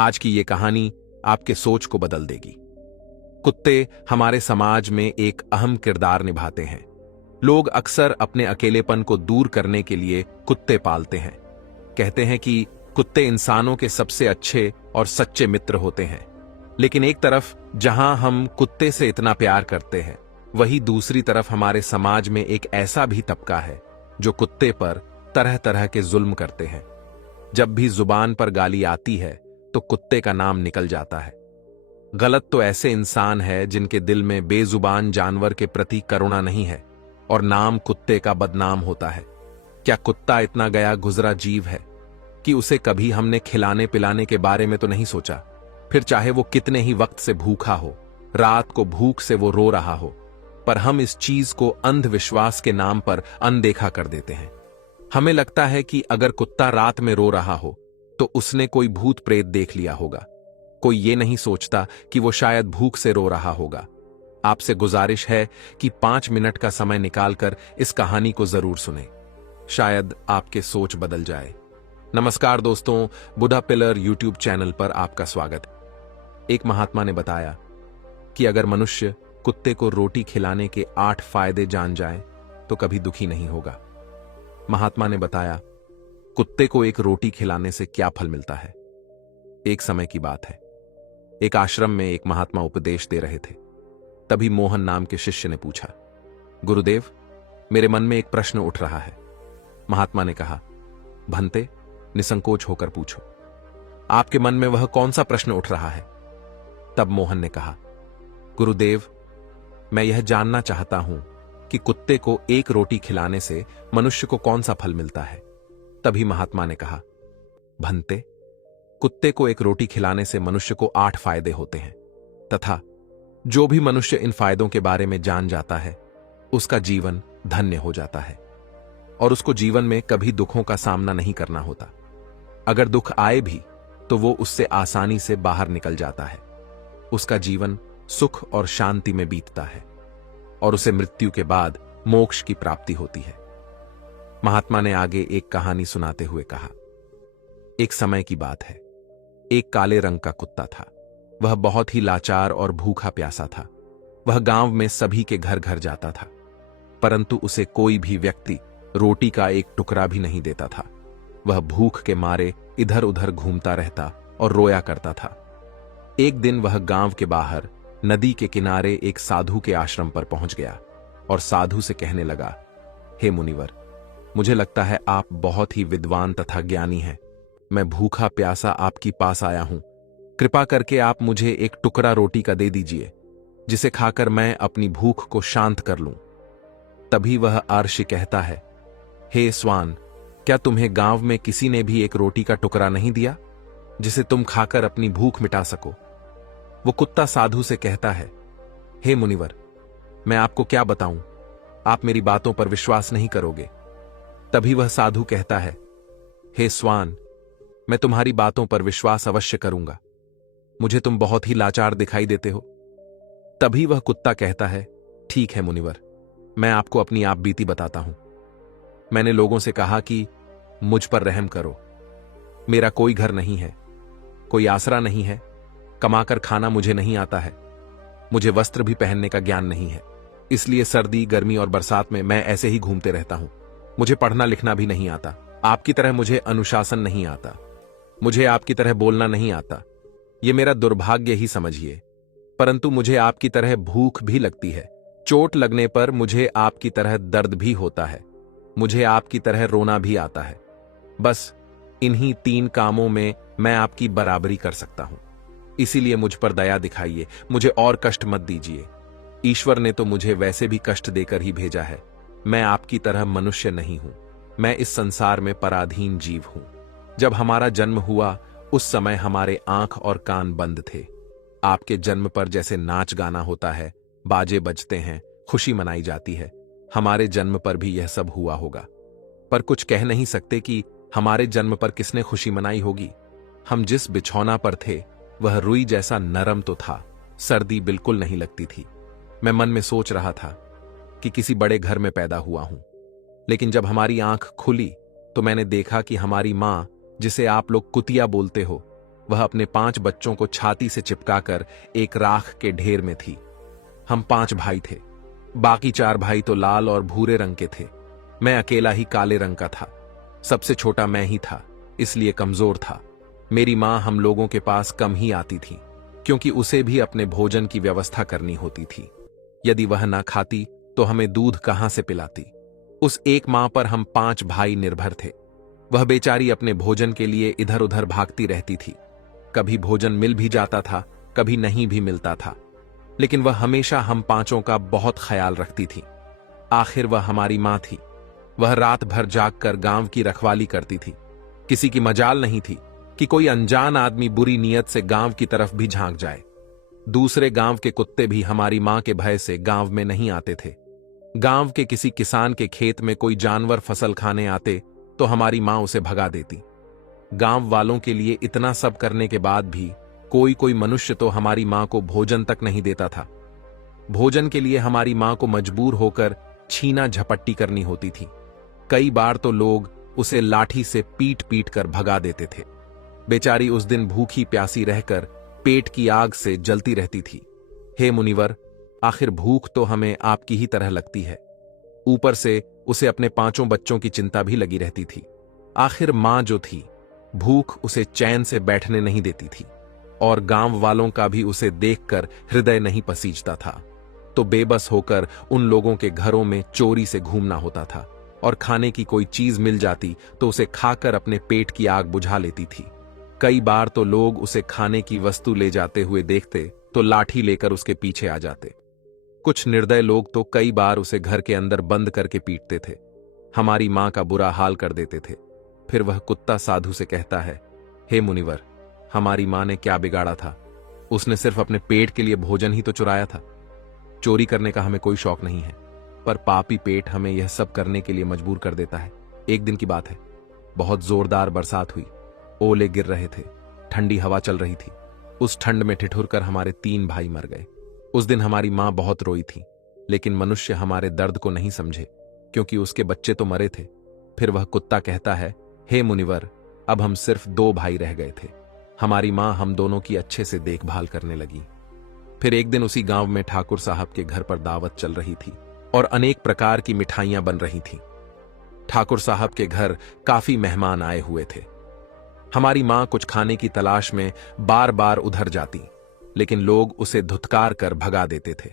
आज की ये कहानी आपके सोच को बदल देगी। कुत्ते हमारे समाज में एक अहम किरदार निभाते हैं। लोग अक्सर अपने अकेलेपन को दूर करने के लिए कुत्ते पालते हैं। कहते हैं कि कुत्ते इंसानों के सबसे अच्छे और सच्चे मित्र होते हैं। लेकिन एक तरफ जहां हम कुत्ते से इतना प्यार करते हैं, वहीं दूसरी तरफ हमारे समाज में एक ऐसा भी तबका है जो कुत्ते पर तरह तरह के जुल्म करते हैं। जब भी जुबान पर गाली आती है तो कुत्ते का नाम निकल जाता है। गलत तो ऐसे इंसान है जिनके दिल में बेजुबान जानवर के प्रति करुणा नहीं है और नाम कुत्ते का बदनाम होता है। क्या कुत्ता इतना गया गुजरा जीव है कि उसे कभी हमने खिलाने पिलाने के बारे में तो नहीं सोचा? फिर चाहे वो कितने ही वक्त से भूखा हो, रात को भूख से वो रो रहा हो, पर हम इस चीज को अंधविश्वास के नाम पर अनदेखा कर देते हैं। हमें लगता है कि अगर कुत्ता रात में रो रहा हो तो उसने कोई भूत प्रेत देख लिया होगा। कोई ये नहीं सोचता कि वो शायद भूख से रो रहा होगा। आपसे गुजारिश है कि 5 मिनट का समय निकालकर इस कहानी को जरूर सुनें। शायद आपके सोच बदल जाए। नमस्कार दोस्तों, बुधा पिलर यूट्यूब चैनल पर आपका स्वागत है। एक महात्मा ने बताया कि अगर मनुष्य कुत्ते को रोटी खिलाने के 8 फायदे जान जाए तो कभी दुखी नहीं होगा। महात्मा ने बताया, कुत्ते को एक रोटी खिलाने से क्या फल मिलता है। एक समय की बात है, एक आश्रम में एक महात्मा उपदेश दे रहे थे। तभी मोहन नाम के शिष्य ने पूछा, गुरुदेव, मेरे मन में एक प्रश्न उठ रहा है। महात्मा ने कहा, भंते, निसंकोच होकर पूछो, आपके मन में वह कौन सा प्रश्न उठ रहा है? तब मोहन ने कहा, गुरुदेव, मैं यह जानना चाहता हूं कि कुत्ते को एक रोटी खिलाने से मनुष्य को कौन सा फल मिलता है। तभी महात्मा ने कहा, भंते, कुत्ते को एक रोटी खिलाने से मनुष्य को 8 फायदे होते हैं तथा जो भी मनुष्य इन फायदों के बारे में जान जाता है उसका जीवन धन्य हो जाता है और उसको जीवन में कभी दुखों का सामना नहीं करना होता। अगर दुख आए भी तो वो उससे आसानी से बाहर निकल जाता है। उसका जीवन सुख और शांति में बीतता है और उसे मृत्यु के बाद मोक्ष की प्राप्ति होती है। महात्मा ने आगे एक कहानी सुनाते हुए कहा, एक समय की बात है, एक काले रंग का कुत्ता था। वह बहुत ही लाचार और भूखा प्यासा था। वह गांव में सभी के घर घर जाता था, परंतु उसे कोई भी व्यक्ति रोटी का एक टुकड़ा भी नहीं देता था। वह भूख के मारे इधर उधर घूमता रहता और रोया करता था। एक दिन वह गांव के बाहर नदी के किनारे एक साधु के आश्रम पर पहुंच गया और साधु से कहने लगा, हे मुनिवर, मुझे लगता है आप बहुत ही विद्वान तथा ज्ञानी हैं। मैं भूखा प्यासा आपकी पास आया हूं। कृपा करके आप मुझे एक टुकड़ा रोटी का दे दीजिए, जिसे खाकर मैं अपनी भूख को शांत कर लूं। तभी वह आर्षि कहता है, हे स्वान, क्या तुम्हें गांव में किसी ने भी एक रोटी का टुकड़ा नहीं दिया जिसे तुम खाकर अपनी भूख मिटा सको? वो कुत्ता साधु से कहता है, हे मुनिवर, मैं आपको क्या बताऊं, आप मेरी बातों पर विश्वास नहीं करोगे। तभी वह साधु कहता है, हे स्वान, मैं तुम्हारी बातों पर विश्वास अवश्य करूंगा। मुझे तुम बहुत ही लाचार दिखाई देते हो। तभी वह कुत्ता कहता है, ठीक है मुनिवर, मैं आपको अपनी आप बीती बताता हूं। मैंने लोगों से कहा कि मुझ पर रहम करो। मेरा कोई घर नहीं है, कोई आसरा नहीं है, कमाकर खाना मुझे नहीं आता है, मुझे वस्त्र भी पहनने का ज्ञान नहीं है। इसलिए सर्दी, गर्मी और बरसात में मैं ऐसे ही घूमते रहता हूं। मुझे पढ़ना लिखना भी नहीं आता। आपकी तरह मुझे अनुशासन नहीं आता। मुझे आपकी तरह बोलना नहीं आता। ये मेरा दुर्भाग्य ही समझिए। परंतु मुझे आपकी तरह भूख भी लगती है। चोट लगने पर मुझे आपकी तरह दर्द भी होता है। मुझे आपकी तरह रोना भी आता है। बस इन्हीं 3 कामों में मैं आपकी बराबरी कर सकता हूं। इसीलिए मुझ पर दया दिखाइए, मुझे और कष्ट मत दीजिए। ईश्वर ने तो मुझे वैसे भी कष्ट देकर ही भेजा है। मैं आपकी तरह मनुष्य नहीं हूं। मैं इस संसार में पराधीन जीव हूं। जब हमारा जन्म हुआ उस समय हमारे आंख और कान बंद थे। आपके जन्म पर जैसे नाच गाना होता है, बाजे बजते हैं, खुशी मनाई जाती है, हमारे जन्म पर भी यह सब हुआ होगा। पर कुछ कह नहीं सकते कि हमारे जन्म पर किसने खुशी मनाई होगी। हम जिस बिछौना पर थे वह रुई जैसा नरम तो था, सर्दी बिल्कुल नहीं लगती थी। मैं मन में सोच रहा था कि किसी बड़े घर में पैदा हुआ हूं। लेकिन जब हमारी आंख खुली तो मैंने देखा कि हमारी मां, जिसे आप लोग कुतिया बोलते हो, वह अपने 5 बच्चों को छाती से चिपकाकर एक राख के ढेर में थी। हम 5 भाई थे। बाकी 4 भाई तो लाल और भूरे रंग के थे। मैं अकेला ही काले रंग का था। सबसे छोटा मैं ही था, इसलिए कमजोर था। मेरी मां हम लोगों के पास कम ही आती थी, क्योंकि उसे भी अपने भोजन की व्यवस्था करनी होती थी। यदि वह ना खाती तो हमें दूध कहां से पिलाती। उस एक मां पर हम 5 भाई निर्भर थे। वह बेचारी अपने भोजन के लिए इधर उधर भागती रहती थी। कभी भोजन मिल भी जाता था, कभी नहीं भी मिलता था, लेकिन वह हमेशा हम 5 का बहुत ख्याल रखती थी। आखिर वह हमारी मां थी। वह रात भर जागकर गांव की रखवाली करती थी। किसी की मजाल नहीं थी कि कोई अनजान आदमी बुरी नीयत से गांव की तरफ भी झांक जाए। दूसरे गांव के कुत्ते भी हमारी मां के भय से गांव में नहीं आते थे। गांव के किसी किसान के खेत में कोई जानवर फसल खाने आते तो हमारी मां उसे भगा देती। गांव वालों के लिए इतना सब करने के बाद भी कोई मनुष्य तो हमारी मां को भोजन तक नहीं देता था। भोजन के लिए हमारी मां को मजबूर होकर छीना झपट्टी करनी होती थी। कई बार तो लोग उसे लाठी से पीट पीट कर भगा देते थे। बेचारी उस दिन भूखी प्यासी रहकर पेट की आग से जलती रहती थी। हे मुनिवर, आखिर भूख तो हमें आपकी ही तरह लगती है। ऊपर से उसे अपने 5 बच्चों की चिंता भी लगी रहती थी। आखिर मां जो थी, भूख उसे चैन से बैठने नहीं देती थी, और गांव वालों का भी उसे देखकर हृदय नहीं पसीजता था। तो बेबस होकर उन लोगों के घरों में चोरी से घूमना होता था, और खाने की कोई चीज मिल जाती तो उसे खाकर अपने पेट की आग बुझा लेती थी। कई बार तो लोग उसे खाने की वस्तु ले जाते हुए देखते तो लाठी लेकर उसके पीछे आ जाते। कुछ निर्दय लोग तो कई बार उसे घर के अंदर बंद करके पीटते थे। हमारी मां का बुरा हाल कर देते थे। फिर वह कुत्ता साधु से कहता है, हे मुनिवर, हमारी मां ने क्या बिगाड़ा था? उसने सिर्फ अपने पेट के लिए भोजन ही तो चुराया था। चोरी करने का हमें कोई शौक नहीं है, पर पापी पेट हमें यह सब करने के लिए मजबूर कर देता है। एक दिन की बात है, बहुत जोरदार बरसात हुई। ओले गिर रहे थे, ठंडी हवा चल रही थी। उस ठंड में ठिठुरकर हमारे 3 भाई मर गए। उस दिन हमारी मां बहुत रोई थी, लेकिन मनुष्य हमारे दर्द को नहीं समझे, क्योंकि उसके बच्चे तो मरे थे। फिर वह कुत्ता कहता है, हे मुनिवर, अब हम सिर्फ 2 भाई रह गए थे। हमारी मां हम दोनों की अच्छे से देखभाल करने लगी। फिर एक दिन उसी गांव में ठाकुर साहब के घर पर दावत चल रही थी और अनेक प्रकार की मिठाइयां बन रही थीं। ठाकुर साहब के घर काफी मेहमान आए हुए थे। हमारी मां कुछ खाने की तलाश में बार बार उधर जाती, लेकिन लोग उसे धुतकार कर भगा देते थे।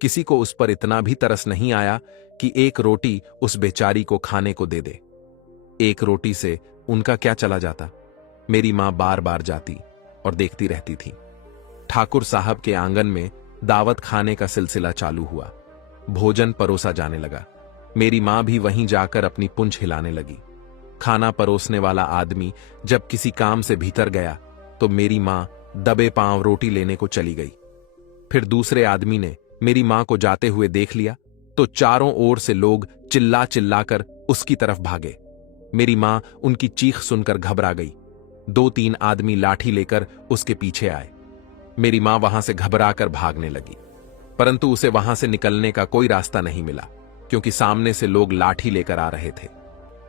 किसी को उस पर इतना भी तरस नहीं आया कि एक रोटी उस बेचारी को खाने को दे दे। एक रोटी से उनका क्या चला जाता? मेरी मां बार बार जाती और देखती रहती थी। ठाकुर साहब के आंगन में दावत खाने का सिलसिला चालू हुआ। भोजन परोसा जाने लगा। मेरी मां भी वहीं जाकर अपनी पूंछ हिलाने लगी। खाना परोसने वाला आदमी जब किसी काम से भीतर गया तो मेरी मां दबे पांव रोटी लेने को चली गई। फिर दूसरे आदमी ने मेरी मां को जाते हुए देख लिया तो चारों ओर से लोग चिल्ला चिल्लाकर उसकी तरफ भागे। मेरी मां उनकी चीख सुनकर घबरा गई। 2-3 आदमी लाठी लेकर उसके पीछे आए। मेरी मां वहां से घबराकर भागने लगी, परंतु उसे वहां से निकलने का कोई रास्ता नहीं मिला, क्योंकि सामने से लोग लाठी लेकर आ रहे थे।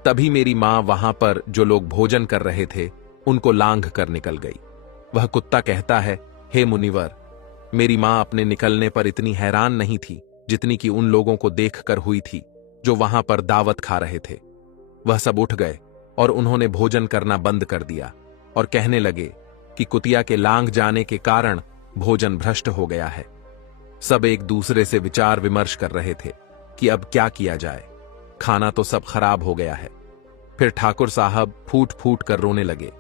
तभी मेरी मां वहां पर जो लोग भोजन कर रहे थे उनको लांघ कर निकल गई। वह कुत्ता कहता है, हे मुनिवर, मेरी मां अपने निकलने पर इतनी हैरान नहीं थी जितनी कि उन लोगों को देखकर हुई थी जो वहां पर दावत खा रहे थे। वह सब उठ गए और उन्होंने भोजन करना बंद कर दिया और कहने लगे कि कुतिया के लांघ जाने के कारण भोजन भ्रष्ट हो गया है। सब एक दूसरे से विचार विमर्श कर रहे थे कि अब क्या किया जाए। खाना तो सब खराब हो गया है। फिर ठाकुर साहब फूट फूट कर रोने लगे।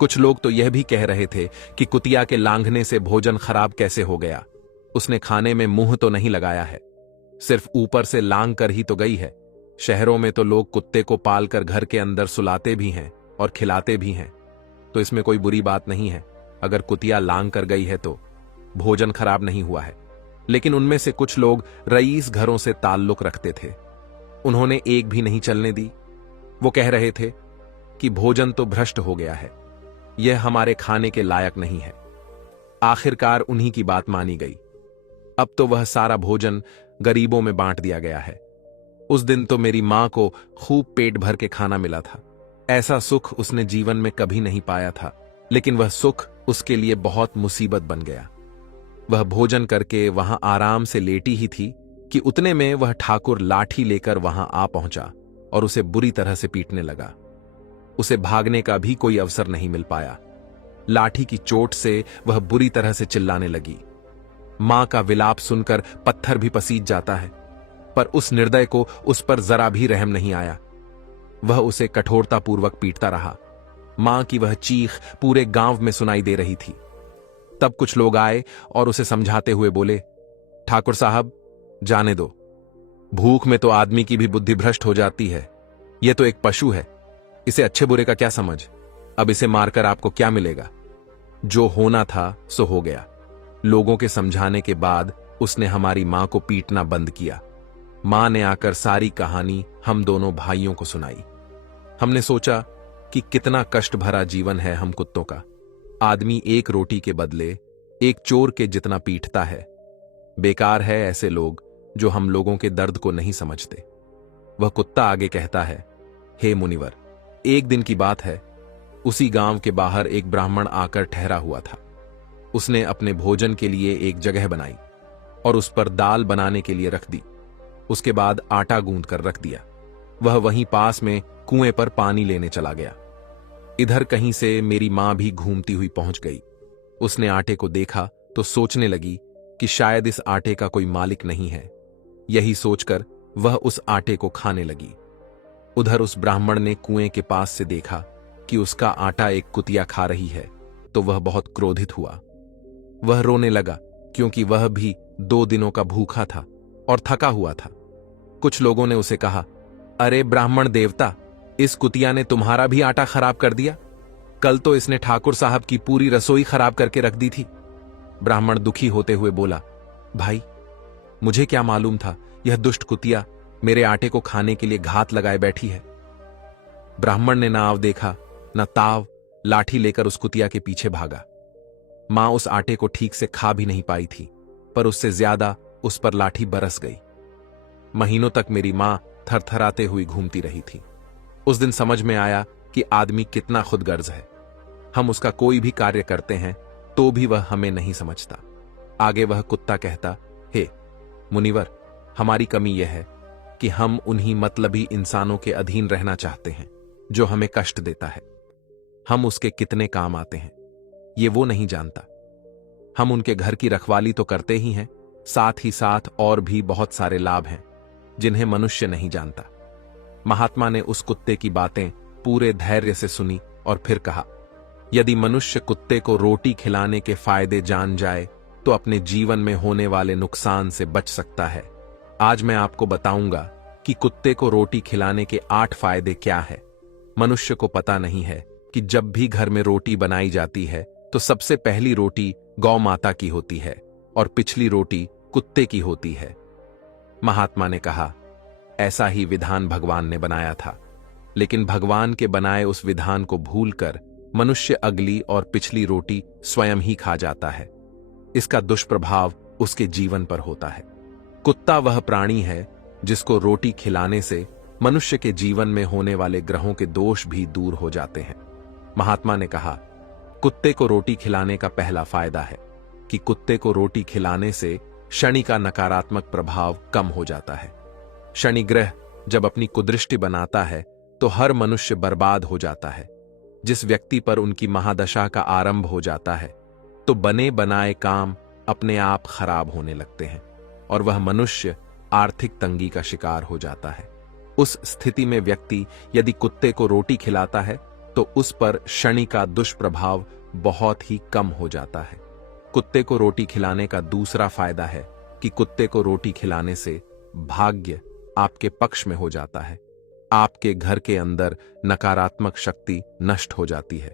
कुछ लोग तो यह भी कह रहे थे कि कुतिया के लांघने से भोजन खराब कैसे हो गया? उसने खाने में मुंह तो नहीं लगाया है, सिर्फ ऊपर से लांघ कर ही तो गई है। शहरों में तो लोग कुत्ते को पालकर घर के अंदर सुलाते भी हैं और खिलाते भी हैं, तो इसमें कोई बुरी बात नहीं है। अगर कुतिया लांघ कर गई है तो भोजन खराब नहीं हुआ है। लेकिन उनमें से कुछ लोग रईस घरों से ताल्लुक रखते थे। उन्होंने एक भी नहीं चलने दी। वो कह रहे थे कि भोजन तो भ्रष्ट हो गया है, यह हमारे खाने के लायक नहीं है। आखिरकार उन्हीं की बात मानी गई। अब तो वह सारा भोजन गरीबों में बांट दिया गया है। उस दिन तो मेरी मां को खूब पेट भर के खाना मिला था। ऐसा सुख उसने जीवन में कभी नहीं पाया था। लेकिन वह सुख उसके लिए बहुत मुसीबत बन गया। वह भोजन करके वहां आराम से लेटी ही थी कि उतने में वह ठाकुर लाठी लेकर वहां आ पहुंचा और उसे बुरी तरह से पीटने लगा। उसे भागने का भी कोई अवसर नहीं मिल पाया। लाठी की चोट से वह बुरी तरह से चिल्लाने लगी। मां का विलाप सुनकर पत्थर भी पसीज जाता है, पर उस निर्दय को उस पर जरा भी रहम नहीं आया। वह उसे कठोरतापूर्वक पीटता रहा। मां की वह चीख पूरे गांव में सुनाई दे रही थी। तब कुछ लोग आए और उसे समझाते हुए बोले, ठाकुर साहब, जाने दो। भूख में तो आदमी की भी बुद्धि भ्रष्ट हो जाती है। यह तो एक पशु है, इसे अच्छे बुरे का क्या समझ। अब इसे मारकर आपको क्या मिलेगा? जो होना था सो हो गया। लोगों के समझाने के बाद उसने हमारी मां को पीटना बंद किया। मां ने आकर सारी कहानी हम दोनों भाइयों को सुनाई। हमने सोचा कि कितना कष्ट भरा जीवन है हम कुत्तों का। आदमी एक रोटी के बदले एक चोर के जितना पीटता है। बेकार है ऐसे लोग जो हम लोगों के दर्द को नहीं समझते। वह कुत्ता आगे कहता है, हे मुनिवर, एक दिन की बात है, उसी गांव के बाहर एक ब्राह्मण आकर ठहरा हुआ था। उसने अपने भोजन के लिए एक जगह बनाई और उस पर दाल बनाने के लिए रख दी। उसके बाद आटा गूंद कर रख दिया। वह वहीं पास में कुएं पर पानी लेने चला गया। इधर कहीं से मेरी मां भी घूमती हुई पहुंच गई। उसने आटे को देखा तो सोचने लगी कि शायद इस आटे का कोई मालिक नहीं है। यही सोचकर वह उस आटे को खाने लगी। उधर उस ब्राह्मण ने कुएं के पास से देखा कि उसका आटा एक कुतिया खा रही है, तो वह बहुत क्रोधित हुआ। वह रोने लगा क्योंकि वह भी 2 दिनों का भूखा था और थका हुआ था। कुछ लोगों ने उसे कहा, अरे ब्राह्मण देवता, इस कुतिया ने तुम्हारा भी आटा खराब कर दिया। कल तो इसने ठाकुर साहब की पूरी रसोई खराब करके रख दी थी। ब्राह्मण दुखी होते हुए बोला, भाई, मुझे क्या मालूम था यह दुष्ट कुतिया मेरे आटे को खाने के लिए घात लगाए बैठी है। ब्राह्मण ने ना आव देखा न ताव, लाठी लेकर उस कुतिया के पीछे भागा। मां उस आटे को ठीक से खा भी नहीं पाई थी, पर उससे ज्यादा उस पर लाठी बरस गई। महीनों तक मेरी मां थरथराते हुई घूमती रही थी। उस दिन समझ में आया कि आदमी कितना खुदगर्ज है। हम उसका कोई भी कार्य करते हैं तो भी वह हमें नहीं समझता। आगे वह कुत्ता कहता, हे मुनिवर, हमारी कमी यह है कि हम उन्हीं मतलबी इंसानों के अधीन रहना चाहते हैं जो हमें कष्ट देता है। हम उसके कितने काम आते हैं ये वो नहीं जानता। हम उनके घर की रखवाली तो करते ही हैं, साथ ही साथ और भी बहुत सारे लाभ हैं जिन्हें मनुष्य नहीं जानता। महात्मा ने उस कुत्ते की बातें पूरे धैर्य से सुनी और फिर कहा, यदि मनुष्य कुत्ते को रोटी खिलाने के फायदे जान जाए तो अपने जीवन में होने वाले नुकसान से बच सकता है। आज मैं आपको बताऊंगा कि कुत्ते को रोटी खिलाने के 8 फायदे क्या है। मनुष्य को पता नहीं है कि जब भी घर में रोटी बनाई जाती है तो सबसे पहली रोटी गौ माता की होती है और पिछली रोटी कुत्ते की होती है। महात्मा ने कहा, ऐसा ही विधान भगवान ने बनाया था, लेकिन भगवान के बनाए उस विधान को भूलकर मनुष्य अगली और पिछली रोटी स्वयं ही खा जाता है। इसका दुष्प्रभाव उसके जीवन पर होता है। कुत्ता वह प्राणी है जिसको रोटी खिलाने से मनुष्य के जीवन में होने वाले ग्रहों के दोष भी दूर हो जाते हैं। महात्मा ने कहा, कुत्ते को रोटी खिलाने का पहला फायदा है कि कुत्ते को रोटी खिलाने से शनि का नकारात्मक प्रभाव कम हो जाता है। शनि ग्रह जब अपनी कुदृष्टि बनाता है तो हर मनुष्य बर्बाद हो जाता है। जिस व्यक्ति पर उनकी महादशा का आरंभ हो जाता है तो बने बनाए काम अपने आप खराब होने लगते हैं और वह मनुष्य आर्थिक तंगी का शिकार हो जाता है। उस स्थिति में व्यक्ति यदि कुत्ते को रोटी खिलाता है तो उस पर शनि का दुष्प्रभाव बहुत ही कम हो जाता है। कुत्ते को रोटी खिलाने का दूसरा फायदा है कि कुत्ते को रोटी खिलाने से भाग्य आपके पक्ष में हो जाता है। आपके घर के अंदर नकारात्मक शक्ति नष्ट हो जाती है।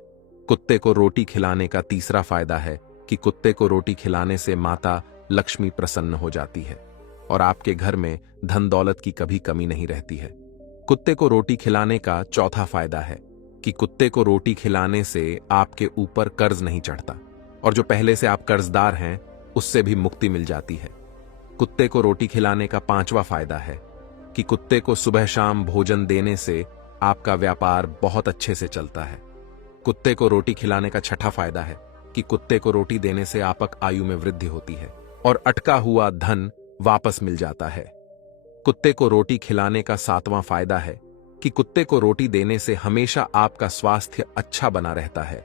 कुत्ते को रोटी खिलाने का तीसरा फायदा है कि कुत्ते को रोटी खिलाने से माता लक्ष्मी प्रसन्न हो जाती है और आपके घर में धन दौलत की कभी कमी नहीं रहती है। कुत्ते को रोटी खिलाने का चौथा फायदा है कि कुत्ते को रोटी खिलाने से आपके ऊपर कर्ज नहीं चढ़ता और जो पहले से आप कर्जदार हैं उससे भी मुक्ति मिल जाती है। कुत्ते को रोटी खिलाने का 5वां फायदा है कि कुत्ते को सुबह शाम भोजन देने से आपका व्यापार बहुत अच्छे से चलता है। कुत्ते को रोटी खिलाने का छठा फायदा है कि कुत्ते को रोटी देने से आपक आयु में वृद्धि होती है और अटका हुआ धन वापस मिल जाता है। कुत्ते को रोटी खिलाने का सातवां फायदा है कि कुत्ते को रोटी देने से हमेशा आपका स्वास्थ्य अच्छा बना रहता है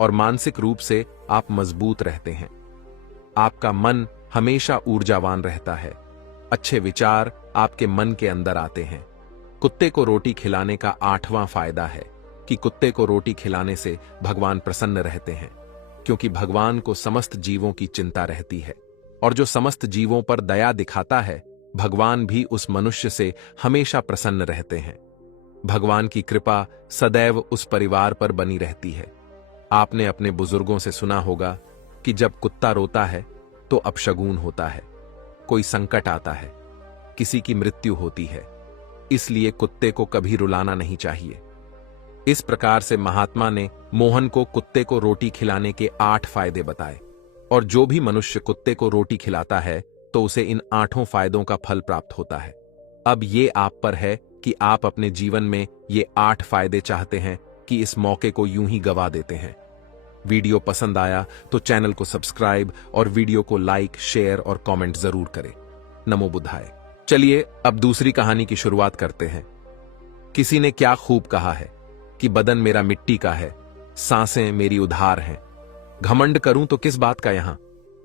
और मानसिक रूप से आप मजबूत रहते हैं। आपका मन हमेशा ऊर्जावान रहता है। अच्छे विचार आपके मन के अंदर आते हैं। कुत्ते को रोटी खिलाने का आठवां फायदा है कि कुत्ते को रोटी खिलाने से भगवान प्रसन्न रहते हैं, क्योंकि भगवान को समस्त जीवों की चिंता रहती है और जो समस्त जीवों पर दया दिखाता है, भगवान भी उस मनुष्य से हमेशा प्रसन्न रहते हैं। भगवान की कृपा सदैव उस परिवार पर बनी रहती है। आपने अपने बुजुर्गों से सुना होगा कि जब कुत्ता रोता है तो अपशगुन होता है, कोई संकट आता है, किसी की मृत्यु होती है। इसलिए कुत्ते को कभी रुलाना नहीं चाहिए। इस प्रकार से महात्मा ने मोहन को कुत्ते को रोटी खिलाने के 8 फायदे बताए और जो भी मनुष्य कुत्ते को रोटी खिलाता है तो उसे इन 8 फायदों का फल प्राप्त होता है। अब ये आप पर है कि आप अपने जीवन में ये 8 फायदे चाहते हैं कि इस मौके को यूं ही गवा देते हैं। वीडियो पसंद आया तो चैनल को सब्सक्राइब और वीडियो को लाइक, शेयर और कमेंट जरूर करें। नमो बुद्धाय। चलिए अब दूसरी कहानी की शुरुआत करते हैं। किसी ने क्या खूब कहा है कि बदन मेरा मिट्टी का है, सांसें मेरी उधार हैं। घमंड करूं तो किस बात का यहां,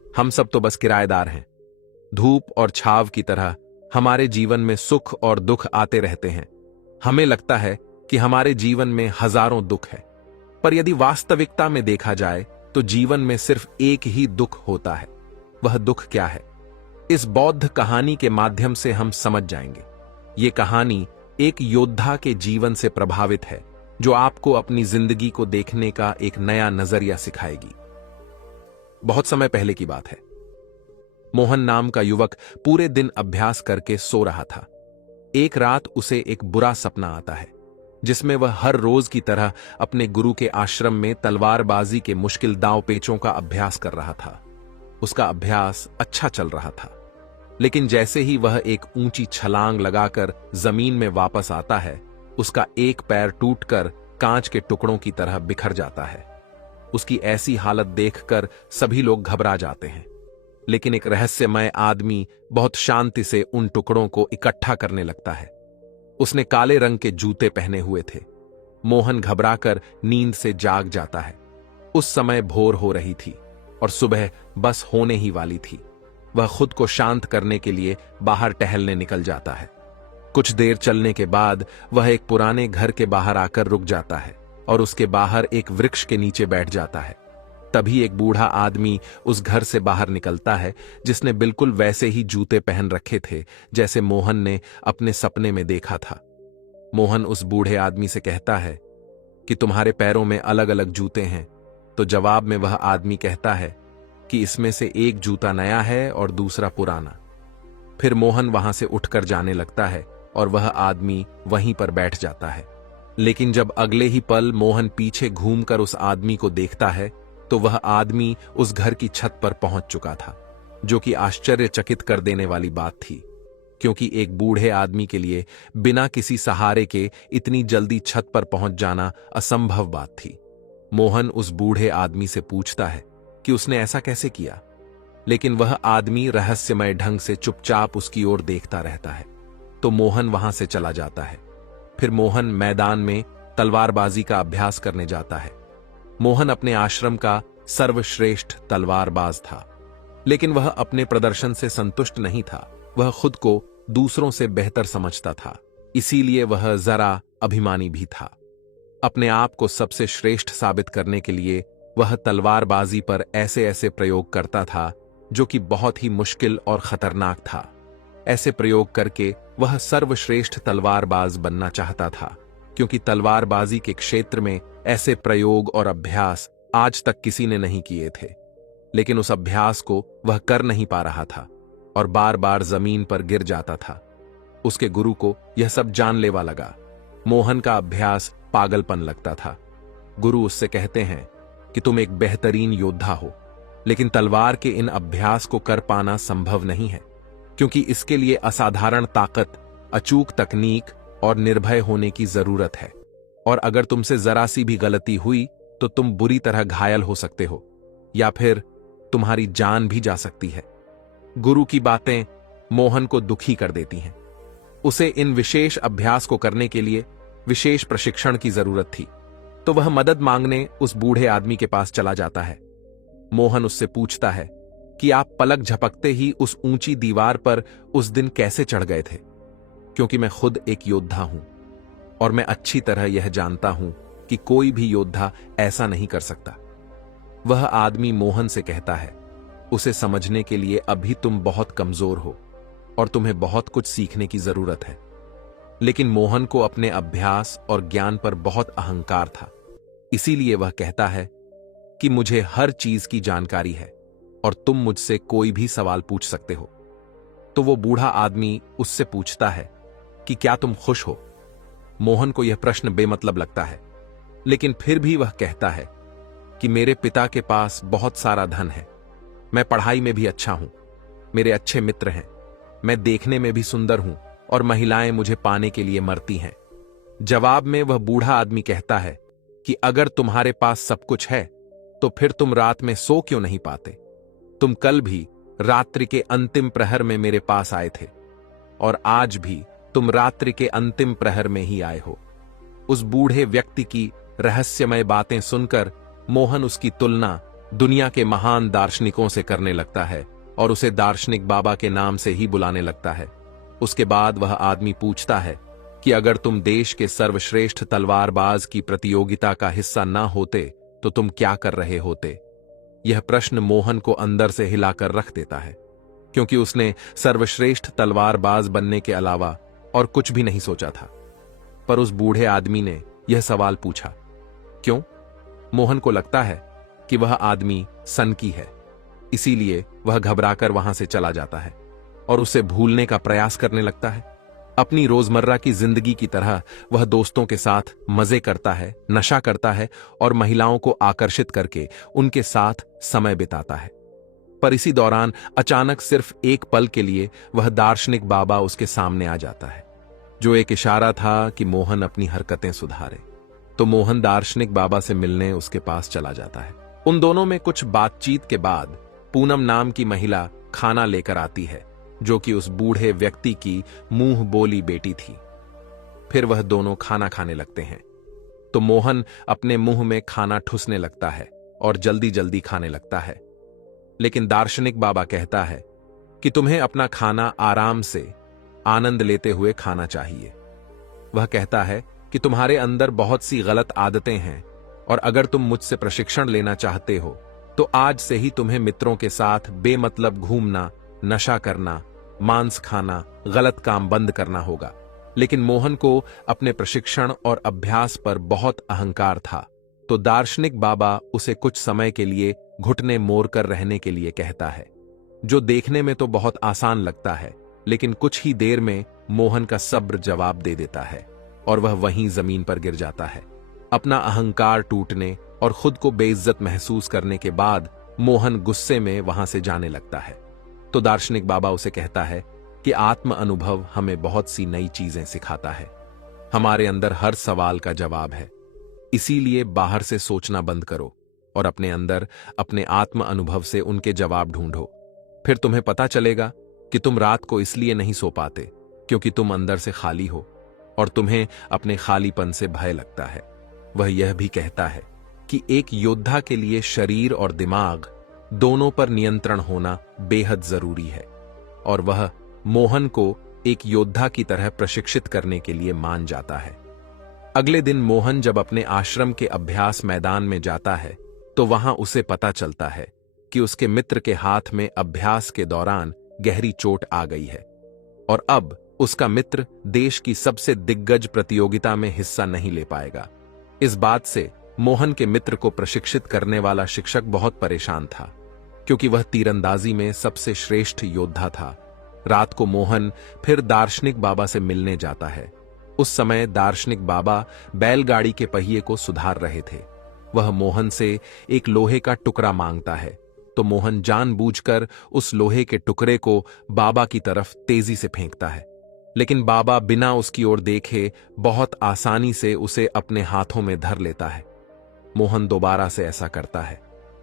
हम सब तो बस किराएदार हैं। धूप और छाव की तरह हमारे जीवन में सुख और दुख आते रहते हैं। हमें लगता है कि हमारे जीवन में हजारों दुख है, पर यदि वास्तविकता में देखा जाए तो जीवन में सिर्फ एक ही दुख होता है। वह दुख क्या है, इस बौद्ध कहानी के माध्यम से हम समझ जाएंगे। ये कहानी एक योद्धा के जीवन से प्रभावित है, जो आपको अपनी जिंदगी को देखने का एक नया नजरिया सिखाएगी। बहुत समय पहले की बात है। मोहन नाम का युवक पूरे दिन अभ्यास करके सो रहा था। एक रात उसे एक बुरा सपना आता है, जिसमें वह हर रोज की तरह अपने गुरु के आश्रम में तलवारबाजी के मुश्किल दांव पेचों का अभ्यास कर रहा था। उसका अभ्यास अच्छा चल रहा था, लेकिन जैसे ही वह एक ऊंची छलांग लगाकर जमीन में वापस आता है, उसका एक पैर टूटकर कांच के टुकड़ों की तरह बिखर जाता है। उसकी ऐसी हालत देखकर सभी लोग घबरा जाते हैं, लेकिन एक रहस्यमय आदमी बहुत शांति से उन टुकड़ों को इकट्ठा करने लगता है। उसने काले रंग के जूते पहने हुए थे। मोहन घबराकर नींद से जाग जाता है। उस समय भोर हो रही थी और सुबह बस होने ही वाली थी। वह खुद को शांत करने के लिए बाहर टहलने निकल जाता है। कुछ देर चलने के बाद वह एक पुराने घर के बाहर आकर रुक जाता है और उसके बाहर एक वृक्ष के नीचे बैठ जाता है। तभी एक बूढ़ा आदमी उस घर से बाहर निकलता है, जिसने बिल्कुल वैसे ही जूते पहन रखे थे जैसे मोहन ने अपने सपने में देखा था। मोहन उस बूढ़े आदमी से कहता है कि तुम्हारे पैरों में अलग अलग जूते हैं। तो जवाब में वह आदमी कहता है कि इसमें से एक जूता नया है और दूसरा पुराना। फिर मोहन वहां से उठकर जाने लगता है और वह आदमी वहीं पर बैठ जाता है। लेकिन जब अगले ही पल मोहन पीछे घूमकर उस आदमी को देखता है, तो वह आदमी उस घर की छत पर पहुंच चुका था, जो कि आश्चर्यचकित कर देने वाली बात थी, क्योंकि एक बूढ़े आदमी के लिए बिना किसी सहारे के इतनी जल्दी छत पर पहुंच जाना असंभव बात थी। मोहन उस बूढ़े आदमी से पूछता है कि उसने ऐसा कैसे किया, लेकिन वह आदमी रहस्यमय ढंग से चुपचाप उसकी ओर देखता रहता है। तो मोहन वहां से चला जाता है। फिर मोहन मैदान में तलवारबाजी का अभ्यास करने जाता है। मोहन अपने आश्रम का सर्वश्रेष्ठ तलवारबाज था, लेकिन वह अपने प्रदर्शन से संतुष्ट नहीं था। वह खुद को दूसरों से बेहतर समझता था, इसीलिए वह जरा अभिमानी भी था। अपने आप को सबसे श्रेष्ठ साबित करने के लिए वह तलवारबाजी पर ऐसे ऐसे प्रयोग करता था जो कि बहुत ही मुश्किल और खतरनाक था। ऐसे प्रयोग करके वह सर्वश्रेष्ठ तलवारबाज बनना चाहता था, क्योंकि तलवारबाजी के क्षेत्र में ऐसे प्रयोग और अभ्यास आज तक किसी ने नहीं किए थे। लेकिन उस अभ्यास को वह कर नहीं पा रहा था और बार बार जमीन पर गिर जाता था। उसके गुरु को यह सब जानलेवा लगा। मोहन का अभ्यास पागलपन लगता था। गुरु उससे कहते हैं कि तुम एक बेहतरीन योद्धा हो, लेकिन तलवार के इन अभ्यास को कर पाना संभव नहीं है, क्योंकि इसके लिए असाधारण ताकत, अचूक तकनीक और निर्भय होने की जरूरत है। और अगर तुमसे जरा सी भी गलती हुई तो तुम बुरी तरह घायल हो सकते हो या फिर तुम्हारी जान भी जा सकती है। गुरु की बातें मोहन को दुखी कर देती हैं। उसे इन विशेष अभ्यास को करने के लिए विशेष प्रशिक्षण की जरूरत थी, तो वह मदद मांगने उस बूढ़े आदमी के पास चला जाता है। मोहन उससे पूछता है कि आप पलक झपकते ही उस ऊंची दीवार पर उस दिन कैसे चढ़ गए थे? क्योंकि मैं खुद एक योद्धा हूं और मैं अच्छी तरह यह जानता हूं कि कोई भी योद्धा ऐसा नहीं कर सकता। वह आदमी मोहन से कहता है, उसे समझने के लिए अभी तुम बहुत कमजोर हो और तुम्हें बहुत कुछ सीखने की जरूरत है। लेकिन मोहन को अपने अभ्यास और ज्ञान पर बहुत अहंकार था, इसीलिए वह कहता है कि मुझे हर चीज की जानकारी है और तुम मुझसे कोई भी सवाल पूछ सकते हो। तो वो बूढ़ा आदमी उससे पूछता है कि क्या तुम खुश हो? मोहन को यह प्रश्न बेमतलब लगता है, लेकिन फिर भी वह कहता है कि मेरे पिता के पास बहुत सारा धन है, मैं पढ़ाई में भी अच्छा हूं, मेरे अच्छे मित्र हैं, मैं देखने में भी सुंदर हूं और महिलाएं मुझे पाने के लिए मरती हैं। जवाब में वह बूढ़ा आदमी कहता है कि अगर तुम्हारे पास सब कुछ है तो फिर तुम रात में सो क्यों नहीं पाते? तुम कल भी रात्रि के अंतिम प्रहर में मेरे पास आए थे और आज भी तुम रात्रि के अंतिम प्रहर में ही आए हो। उस बूढ़े व्यक्ति की रहस्यमय बातें सुनकर मोहन उसकी तुलना दुनिया के महान दार्शनिकों से करने लगता है और उसे दार्शनिक बाबा के नाम से ही बुलाने लगता है। उसके बाद वह आदमी पूछता है कि अगर तुम देश के सर्वश्रेष्ठ तलवारबाज की प्रतियोगिता का हिस्सा ना होते तो तुम क्या कर रहे होते? यह प्रश्न मोहन को अंदर से हिलाकर रख देता है, क्योंकि उसने सर्वश्रेष्ठ तलवारबाज बनने के अलावा और कुछ भी नहीं सोचा था। पर उस बूढ़े आदमी ने यह सवाल पूछा, क्यों? मोहन को लगता है कि वह आदमी सनकी है, इसीलिए वह घबराकर वहां से चला जाता है और उसे भूलने का प्रयास करने लगता है। अपनी रोजमर्रा की जिंदगी की तरह वह दोस्तों के साथ मजे करता है, नशा करता है और महिलाओं को आकर्षित करके उनके साथ समय बिताता है। पर इसी दौरान अचानक सिर्फ एक पल के लिए वह दार्शनिक बाबा उसके सामने आ जाता है, जो एक इशारा था कि मोहन अपनी हरकतें सुधारे। तो मोहन दार्शनिक बाबा से मिलने उसके पास चला जाता है। उन दोनों में कुछ बातचीत के बाद पूनम नाम की महिला खाना लेकर आती है, जो कि उस बूढ़े व्यक्ति की मुंह बोली बेटी थी। फिर वह दोनों खाना खाने लगते हैं, तो मोहन अपने मुंह में खाना ठुसने लगता है और जल्दी जल्दी खाने लगता है। लेकिन दार्शनिक बाबा कहता है कि तुम्हें अपना खाना आराम से आनंद लेते हुए खाना चाहिए। वह कहता है कि तुम्हारे अंदर बहुत सी गलत आदतें हैं और अगर तुम मुझसे प्रशिक्षण लेना चाहते हो तो आज से ही तुम्हें मित्रों के साथ बेमतलब घूमना, नशा करना, मांस खाना, गलत काम बंद करना होगा। लेकिन मोहन को अपने प्रशिक्षण और अभ्यास पर बहुत अहंकार था, तो दार्शनिक बाबा उसे कुछ समय के लिए घुटने मोड़ कर रहने के लिए कहता है, जो देखने में तो बहुत आसान लगता है, लेकिन कुछ ही देर में मोहन का सब्र जवाब दे देता है और वह वहीं जमीन पर गिर जाता है। अपना अहंकार टूटने और खुद को बेइज्जत महसूस करने के बाद मोहन गुस्से में वहां से जाने लगता है। तो दार्शनिक बाबा उसे कहता है कि आत्म अनुभव हमें बहुत सी नई चीजें सिखाता है। हमारे अंदर हर सवाल का जवाब है, इसीलिए बाहर से सोचना बंद करो और अपने अंदर अपने आत्म अनुभव से उनके जवाब ढूंढो। फिर तुम्हें पता चलेगा कि तुम रात को इसलिए नहीं सो पाते क्योंकि तुम अंदर से खाली हो और तुम्हें अपने खालीपन से भय लगता है। वह यह भी कहता है कि एक योद्धा के लिए शरीर और दिमाग दोनों पर नियंत्रण होना बेहद जरूरी है और वह मोहन को एक योद्धा की तरह प्रशिक्षित करने के लिए मान जाता है। अगले दिन मोहन जब अपने आश्रम के अभ्यास मैदान में जाता है तो वहां उसे पता चलता है कि उसके मित्र के हाथ में अभ्यास के दौरान गहरी चोट आ गई है और अब उसका मित्र देश की सबसे दिग्गज प्रतियोगिता में हिस्सा नहीं ले पाएगा। इस बात से मोहन के मित्र को प्रशिक्षित करने वाला शिक्षक बहुत परेशान था, क्योंकि वह तीरंदाजी में सबसे श्रेष्ठ योद्धा था। रात को मोहन फिर दार्शनिक बाबा से मिलने जाता है। उस समय दार्शनिक बाबा बैलगाड़ी के पहिए को सुधार रहे थे। वह मोहन से एक लोहे का टुकड़ा मांगता है, तो मोहन जानबूझकर उस लोहे के टुकड़े को बाबा की तरफ तेजी से फेंकता है, लेकिन बाबा बिना उसकी ओर देखे बहुत आसानी से उसे अपने हाथों में धर लेता है। मोहन दोबारा से ऐसा करता है,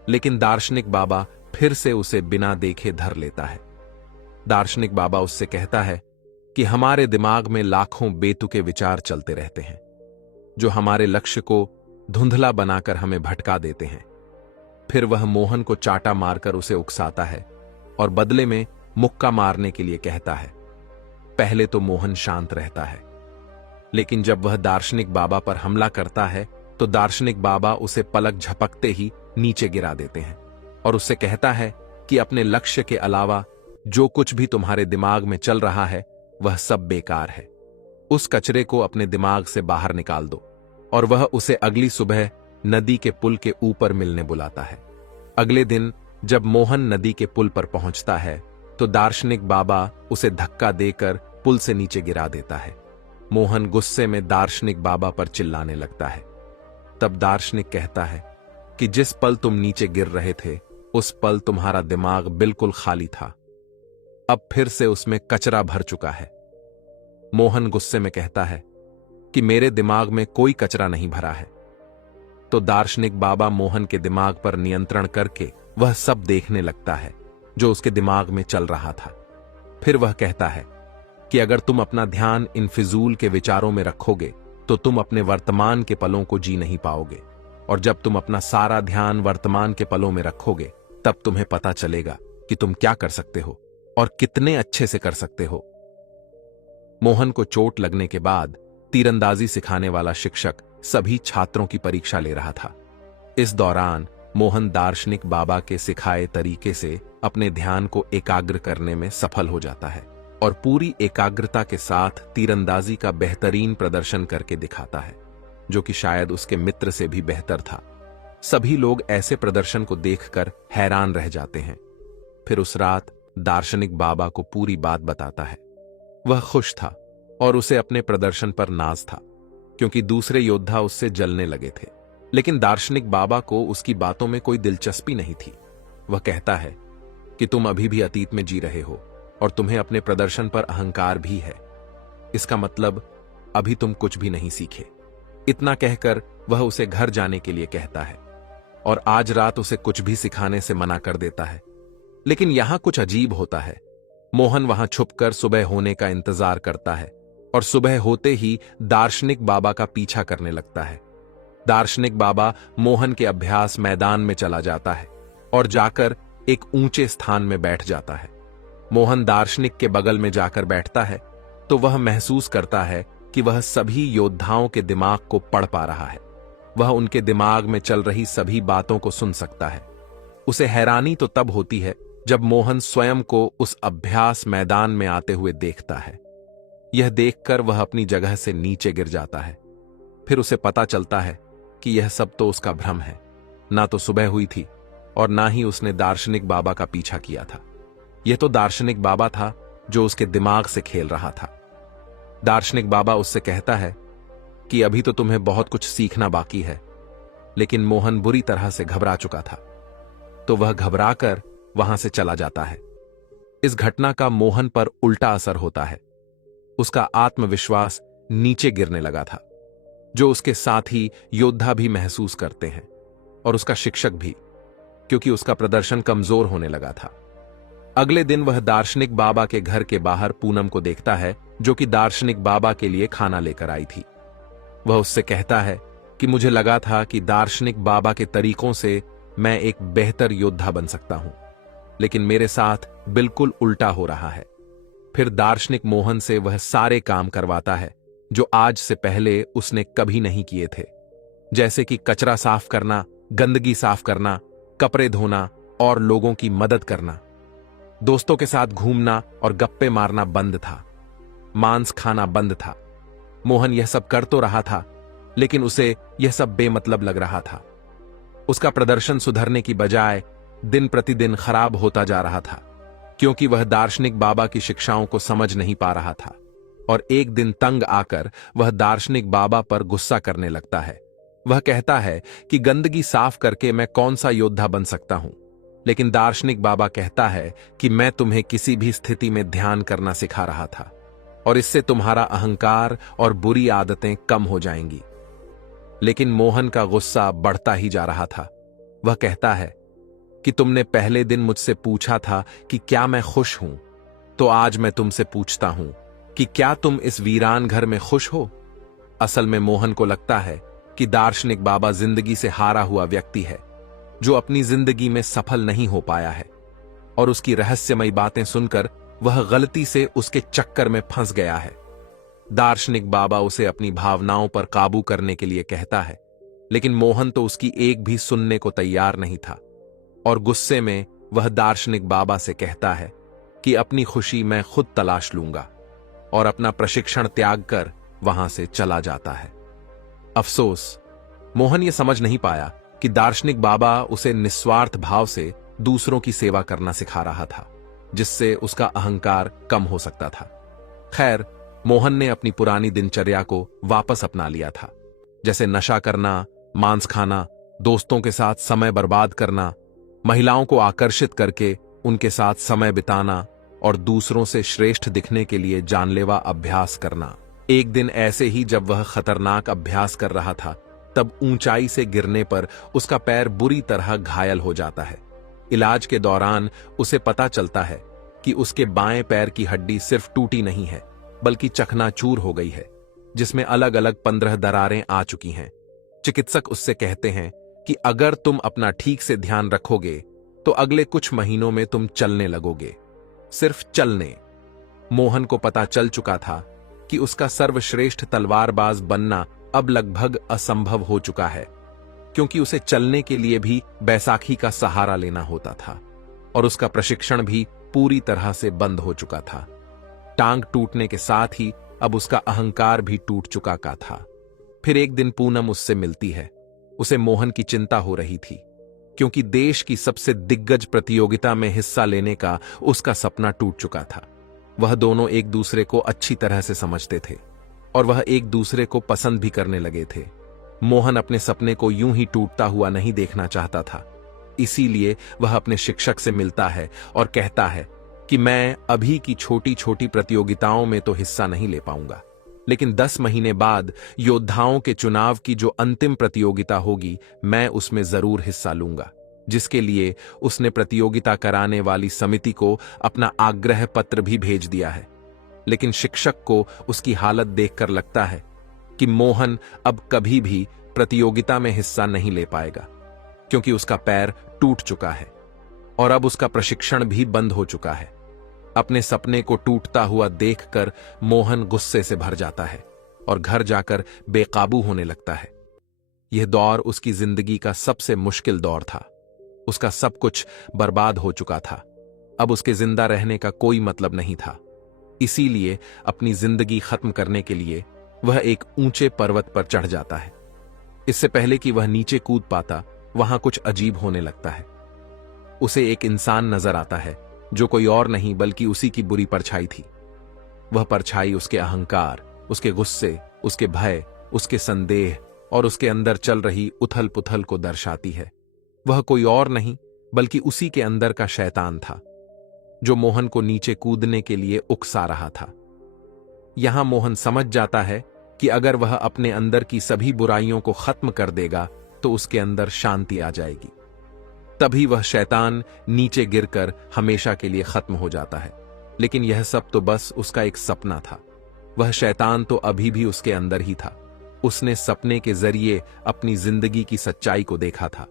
लेकिन दार्शनिक बाबा फिर से उसे बिना देखे धर लेता है। दार्शनिक बाबा उससे कहता है कि हमारे दिमाग में लाखों बेतुके विचार चलते रहते हैं, जो हमारे लक्ष्य को धुंधला बनाकर हमें भटका देते हैं। फिर वह मोहन को चाटा मारकर उसे उकसाता है और बदले में मुक्का मारने के लिए कहता है। पहले तो मोहन शांत रहता है, लेकिन जब वह दार्शनिक बाबा पर हमला करता है तो दार्शनिक बाबा उसे पलक झपकते ही नीचे गिरा देते हैं और उससे कहता है कि अपने लक्ष्य के अलावा जो कुछ भी तुम्हारे दिमाग में चल रहा है वह सब बेकार है। उस कचरे को अपने दिमाग से बाहर निकाल दो। और वह उसे अगली सुबह नदी के पुल के ऊपर मिलने बुलाता है। अगले दिन जब मोहन नदी के पुल पर पहुंचता है तो दार्शनिक बाबा उसे धक्का देकर पुल से नीचे गिरा देता है। मोहन गुस्से में दार्शनिक बाबा पर चिल्लाने लगता है। तब दार्शनिक कहता है कि जिस पल तुम नीचे गिर रहे थे उस पल तुम्हारा दिमाग बिल्कुल खाली था, अब फिर से उसमें कचरा भर चुका है। मोहन गुस्से में कहता है कि मेरे दिमाग में कोई कचरा नहीं भरा है। तो दार्शनिक बाबा मोहन के दिमाग पर नियंत्रण करके वह सब देखने लगता है जो उसके दिमाग में चल रहा था। फिर वह कहता है कि अगर तुम अपना ध्यान इन फिजूल के विचारों में रखोगे तो तुम अपने वर्तमान के पलों को जी नहीं पाओगे, और जब तुम अपना सारा ध्यान वर्तमान के पलों में रखोगे तब तुम्हें पता चलेगा कि तुम क्या कर सकते हो और कितने अच्छे से कर सकते हो। मोहन को चोट लगने के बाद तीरंदाजी सिखाने वाला शिक्षक सभी छात्रों की परीक्षा ले रहा था। इस दौरान मोहन दार्शनिक बाबा के सिखाए तरीके से अपने ध्यान को एकाग्र करने में सफल हो जाता है और पूरी एकाग्रता के साथ तीरंदाजी का बेहतरीन प्रदर्शन करके दिखाता है, जो कि शायद उसके मित्र से भी बेहतर था। सभी लोग ऐसे प्रदर्शन को देखकर हैरान रह जाते हैं। फिर उस रात दार्शनिक बाबा को पूरी बात बताता है। वह खुश था और उसे अपने प्रदर्शन पर नाज था, क्योंकि दूसरे योद्धा उससे जलने लगे थे। लेकिन दार्शनिक बाबा को उसकी बातों में कोई दिलचस्पी नहीं थी। वह कहता है कि तुम अभी भी अतीत में जी रहे हो और तुम्हें अपने प्रदर्शन पर अहंकार भी है। इसका मतलब अभी तुम कुछ भी नहीं सीखे। इतना कहकर वह उसे घर जाने के लिए कहता है और आज रात उसे कुछ भी सिखाने से मना कर देता है। लेकिन यहां कुछ अजीब होता है। मोहन वहां छुपकर सुबह होने का इंतजार करता है और सुबह होते ही दार्शनिक बाबा का पीछा करने लगता है। दार्शनिक बाबा मोहन के अभ्यास मैदान में चला जाता है और जाकर एक ऊंचे स्थान में बैठ जाता है। मोहन दार्शनिक के बगल में जाकर बैठता है तो वह महसूस करता है कि वह सभी योद्धाओं के दिमाग को पढ़ पा रहा है। वह उनके दिमाग में चल रही सभी बातों को सुन सकता है। उसे हैरानी तो तब होती है जब मोहन स्वयं को उस अभ्यास मैदान में आते हुए देखता है। यह देखकर वह अपनी जगह से नीचे गिर जाता है। फिर उसे पता चलता है कि यह सब तो उसका भ्रम है। ना तो सुबह हुई थी और ना ही उसने दार्शनिक बाबा का पीछा किया था। यह तो दार्शनिक बाबा था जो उसके दिमाग से खेल रहा था। दार्शनिक बाबा उससे कहता है कि अभी तो तुम्हें बहुत कुछ सीखना बाकी है। लेकिन मोहन बुरी तरह से घबरा चुका था, तो वह घबराकर वहां से चला जाता है। इस घटना का मोहन पर उल्टा असर होता है। उसका आत्मविश्वास नीचे गिरने लगा था, जो उसके साथी योद्धा भी महसूस करते हैं और उसका शिक्षक भी, क्योंकि उसका प्रदर्शन कमजोर होने लगा था। अगले दिन वह दार्शनिक बाबा के घर के बाहर पूनम को देखता है, जो कि दार्शनिक बाबा के लिए खाना लेकर आई थी। वह उससे कहता है कि मुझे लगा था कि दार्शनिक बाबा के तरीकों से मैं एक बेहतर योद्धा बन सकता हूं, लेकिन मेरे साथ बिल्कुल उल्टा हो रहा है। फिर दार्शनिक मोहन से वह सारे काम करवाता है जो आज से पहले उसने कभी नहीं किए थे, जैसे कि कचरा साफ करना, गंदगी साफ करना, कपड़े धोना और लोगों की मदद करना। दोस्तों के साथ घूमना और गप्पे मारना बंद था। मांस खाना बंद था। मोहन यह सब कर तो रहा था, लेकिन उसे यह सब बेमतलब लग रहा था। उसका प्रदर्शन सुधरने की बजाय दिन प्रतिदिन खराब होता जा रहा था, क्योंकि वह दार्शनिक बाबा की शिक्षाओं को समझ नहीं पा रहा था। और एक दिन तंग आकर वह दार्शनिक बाबा पर गुस्सा करने लगता है। वह कहता है कि गंदगी साफ करके मैं कौन सा योद्धा बन सकता हूं। लेकिन दार्शनिक बाबा कहता है कि मैं तुम्हें किसी भी स्थिति में ध्यान करना सिखा रहा था, और इससे तुम्हारा अहंकार और बुरी आदतें कम हो जाएंगी। लेकिन मोहन का गुस्सा बढ़ता ही जा रहा था। वह कहता है कि तुमने पहले दिन मुझसे पूछा था कि क्या मैं खुश हूं, तो आज मैं तुमसे पूछता हूं कि क्या तुम इस वीरान घर में खुश हो। असल में मोहन को लगता है कि दार्शनिक बाबा जिंदगी से हारा हुआ व्यक्ति है, जो अपनी जिंदगी में सफल नहीं हो पाया है, और उसकी रहस्यमयी बातें सुनकर वह गलती से उसके चक्कर में फंस गया है। दार्शनिक बाबा उसे अपनी भावनाओं पर काबू करने के लिए कहता है, लेकिन मोहन तो उसकी एक भी सुनने को तैयार नहीं था, और गुस्से में वह दार्शनिक बाबा से कहता है कि अपनी खुशी मैं खुद तलाश लूंगा, और अपना प्रशिक्षण त्याग कर वहां से चला जाता है। अफसोस, मोहन यह समझ नहीं पाया कि दार्शनिक बाबा उसे निस्वार्थ भाव से दूसरों की सेवा करना सिखा रहा था, जिससे उसका अहंकार कम हो सकता था। खैर, मोहन ने अपनी पुरानी दिनचर्या को वापस अपना लिया था, जैसे नशा करना, मांस खाना, दोस्तों के साथ समय बर्बाद करना, महिलाओं को आकर्षित करके उनके साथ समय बिताना और दूसरों से श्रेष्ठ दिखने के लिए जानलेवा अभ्यास करना। एक दिन ऐसे ही जब वह खतरनाक अभ्यास कर रहा था, तब ऊंचाई से गिरने पर उसका पैर बुरी तरह घायल हो जाता है। इलाज के दौरान उसे पता चलता है कि उसके बाएं पैर की हड्डी सिर्फ टूटी नहीं है, बल्कि चकनाचूर हो गई है, जिसमें अलग अलग 15 दरारें आ चुकी हैं। चिकित्सक उससे कहते हैं कि अगर तुम अपना ठीक से ध्यान रखोगे तो अगले कुछ महीनों में तुम चलने लगोगे, सिर्फ चलने। मोहन को पता चल चुका था कि उसका सर्वश्रेष्ठ तलवारबाज बनना अब लगभग असंभव हो चुका है, क्योंकि उसे चलने के लिए भी बैसाखी का सहारा लेना होता था, और उसका प्रशिक्षण भी पूरी तरह से बंद हो चुका था। टांग टूटने के साथ ही अब उसका अहंकार भी टूट चुका का था। फिर एक दिन पूनम उससे मिलती है। उसे मोहन की चिंता हो रही थी, क्योंकि देश की सबसे दिग्गज प्रतियोगिता में हिस्सा लेने का उसका सपना टूट चुका था। वह दोनों एक दूसरे को अच्छी तरह से समझते थे, और वह एक दूसरे को पसंद भी करने लगे थे। मोहन अपने सपने को यूं ही टूटता हुआ नहीं देखना चाहता था, इसीलिए वह अपने शिक्षक से मिलता है और कहता है कि मैं अभी की छोटी छोटी प्रतियोगिताओं में तो हिस्सा नहीं ले पाऊंगा, लेकिन 10 महीने बाद योद्धाओं के चुनाव की जो अंतिम प्रतियोगिता होगी, मैं उसमें जरूर हिस्सा लूंगा, जिसके लिए उसने प्रतियोगिता कराने वाली समिति को अपना आग्रह पत्र भी भेज दिया है। लेकिन शिक्षक को उसकी हालत देखकर लगता है कि मोहन अब कभी भी प्रतियोगिता में हिस्सा नहीं ले पाएगा, क्योंकि उसका पैर टूट चुका है और अब उसका प्रशिक्षण भी बंद हो चुका है। अपने सपने को टूटता हुआ देखकर मोहन गुस्से से भर जाता है और घर जाकर बेकाबू होने लगता है। यह दौर उसकी जिंदगी का सबसे मुश्किल दौर था। उसका सब कुछ बर्बाद हो चुका था। अब उसके जिंदा रहने का कोई मतलब नहीं था। इसीलिए अपनी जिंदगी खत्म करने के लिए वह एक ऊंचे पर्वत पर चढ़ जाता है। इससे पहले कि वह नीचे कूद पाता, वहां कुछ अजीब होने लगता है। उसे एक इंसान नजर आता है, जो कोई और नहीं बल्कि उसी की बुरी परछाई थी। वह परछाई उसके अहंकार, उसके गुस्से, उसके भय, उसके संदेह और उसके अंदर चल रही उथल पुथल को दर्शाती है। वह कोई और नहीं बल्कि उसी के अंदर का शैतान था, जो मोहन को नीचे कूदने के लिए उकसा रहा था। यहां मोहन समझ जाता है कि अगर वह अपने अंदर की सभी बुराइयों को खत्म कर देगा तो उसके अंदर शांति आ जाएगी। तभी वह शैतान नीचे गिरकर हमेशा के लिए खत्म हो जाता है। लेकिन यह सब तो बस उसका एक सपना था। वह शैतान तो अभी भी उसके अंदर ही था। उसने सपने के जरिए अपनी जिंदगी की सच्चाई को देखा था।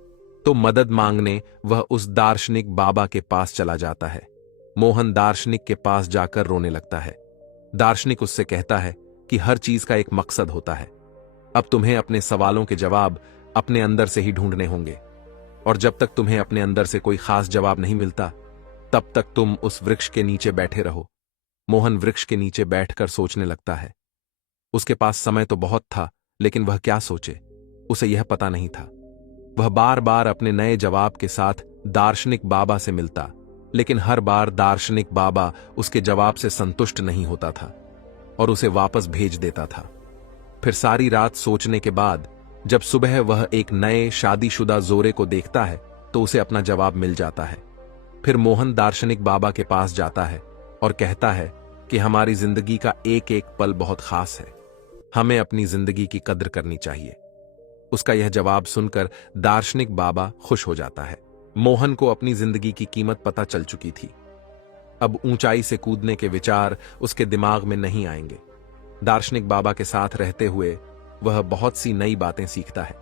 तो मदद मांगने वह उस दार्शनिक बाबा के पास चला जाता है। मोहन दार्शनिक के पास जाकर रोने लगता है। दार्शनिक उससे कहता है कि हर चीज का एक मकसद होता है। अब तुम्हें अपने सवालों के जवाब अपने अंदर से ही ढूंढने होंगे, और जब तक तुम्हें अपने अंदर से कोई खास जवाब नहीं मिलता, तब तक तुम उस वृक्ष के नीचे बैठे रहो। मोहन वृक्ष के नीचे बैठकर सोचने लगता है। उसके पास समय तो बहुत था, लेकिन वह क्या सोचे, उसे यह पता नहीं था। वह बार बार अपने नए जवाब के साथ दार्शनिक बाबा से मिलता, लेकिन हर बार दार्शनिक बाबा उसके जवाब से संतुष्ट नहीं होता था और उसे वापस भेज देता था। फिर सारी रात सोचने के बाद जब सुबह वह एक नए शादीशुदा जोरे को देखता है, तो उसे अपना जवाब मिल जाता है। फिर मोहन दार्शनिक बाबा के पास जाता है और कहता है कि हमारी जिंदगी का एक एक पल बहुत खास है, हमें अपनी जिंदगी की कद्र करनी चाहिए। उसका यह जवाब सुनकर दार्शनिक बाबा खुश हो जाता है। मोहन को अपनी जिंदगी की कीमत पता चल चुकी थी। अब ऊंचाई से कूदने के विचार उसके दिमाग में नहीं आएंगे। दार्शनिक बाबा के साथ रहते हुए वह बहुत सी नई बातें सीखता है।